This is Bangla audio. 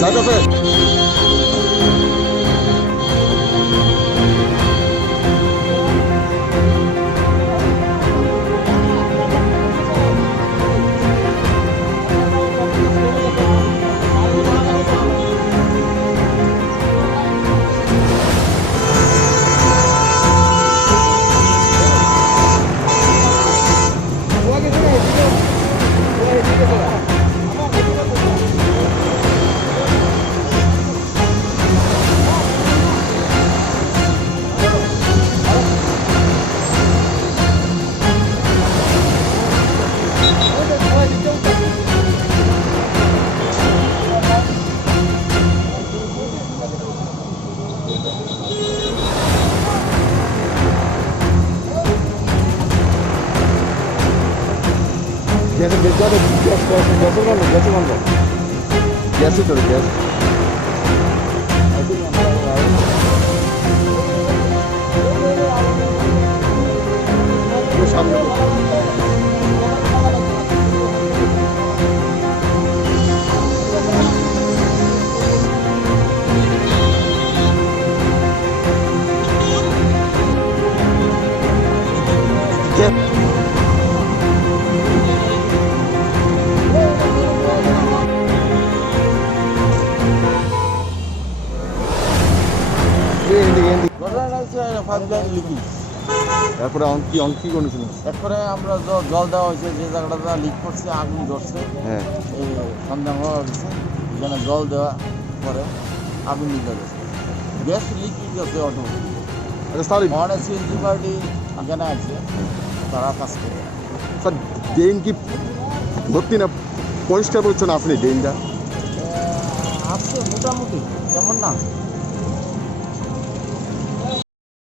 যাইতেছে গ্যাসের গ্যাসের বন্ধ গ্যাসই তো গ্যাস সামনে তারপরে কি করেছিল এরপরে আমরা জল দেওয়া হয়েছে যে জায়গাটা লিক করছে আগুন ধরছে হ্যাঁ এই সন্ধ্যা হওয়া গেছে এখানে জল দেওয়া পরে আগুন নিভে গেছে গ্যাস লিক গেছে অটোমেটিক অনেক সিএনজি পার্টি এখানে আছে তারা কাজ করে স্যার ড্রেন কি ভর্তি না পরিষ্কার পরিচ্ছন্ন আপনি ড্রেনটা আছে মোটামুটি তেমন না